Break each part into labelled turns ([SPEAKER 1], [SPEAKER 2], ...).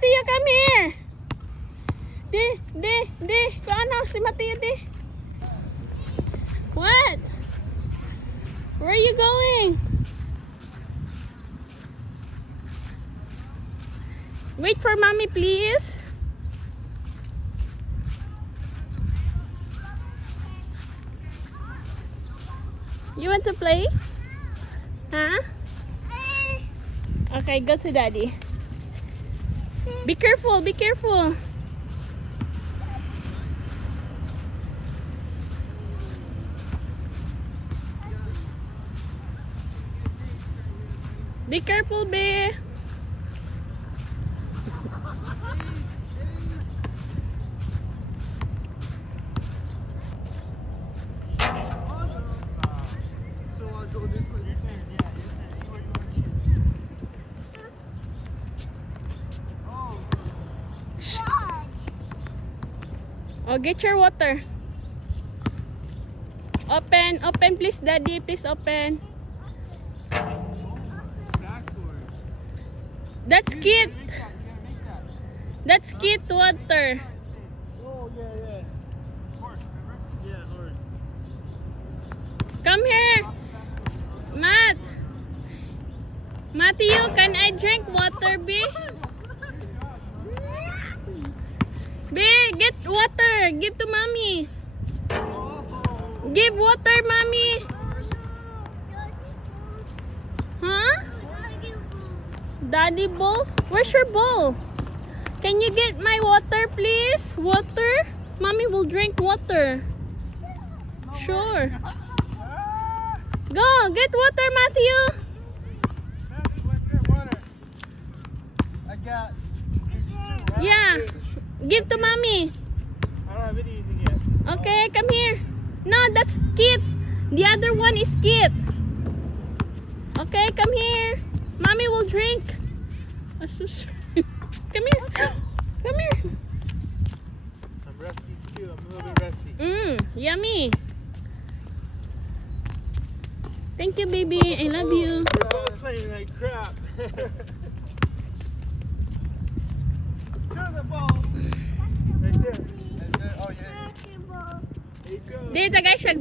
[SPEAKER 1] Come here. Di, di, di. Kung ano, si Mateo, di. What? Where are you going? Wait for mommy, please. You want to play? Huh? Eh. Okay, go to daddy. Be careful, be careful. Be careful, be.
[SPEAKER 2] Oh,
[SPEAKER 1] get your water. Open, open, please, daddy. Please open. That's
[SPEAKER 2] that.
[SPEAKER 1] That's kit water. Come here. Matt. Matthew, can I drink water, B? B, get water. Give to mommy. Give water, mommy. Huh? Daddy bowl? Where's your bowl? Can you get my water, please? Water? Mommy will drink water. Sure. Go, get water, Matthew.
[SPEAKER 2] I got each two. right?
[SPEAKER 1] Yeah. Give to mommy.
[SPEAKER 2] I don't have.
[SPEAKER 1] Okay, come here. No, that's Kit. The other one is Kit. Okay, come here. Mommy will drink. Come here. Come here.
[SPEAKER 2] I'm rusty too. I'm a little bit rusty.
[SPEAKER 1] Mmm, yummy. Thank you, baby. I love you.
[SPEAKER 2] We're playing like crap. Show the ball. Right there. Right there. Oh, yeah. There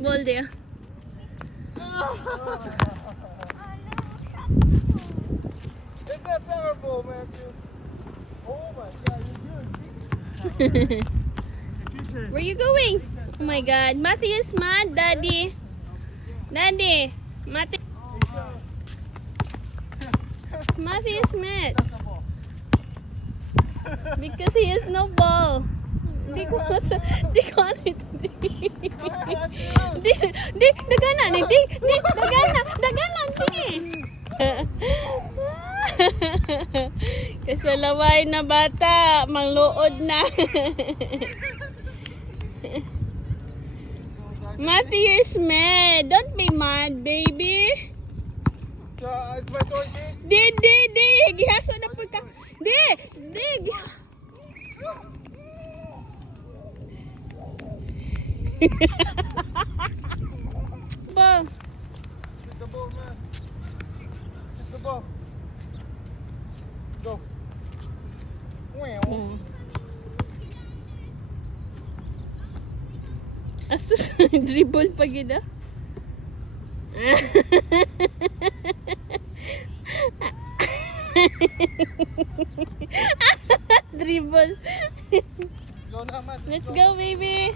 [SPEAKER 1] ball di.
[SPEAKER 2] Hit that soccer ball, Matthew. Oh my God, you're.
[SPEAKER 1] Where you going? Oh my God. Matthew is mad, Daddy. Daddy. Matthew, Matthew is mad. Because he has no ball. Di ko di ko ano ito. Di, di, dagana ni, di, di, dagana, dagana, di. Kasalaway na bata, mangluod na. Matthew is mad. Don't be mad, baby.
[SPEAKER 2] So, uh, it's my turn,
[SPEAKER 1] ba?
[SPEAKER 2] Sabo, man. Sabo. Go. Wow.
[SPEAKER 1] Mm. Astos, dribble pa gina. Dribble. Let's go, baby.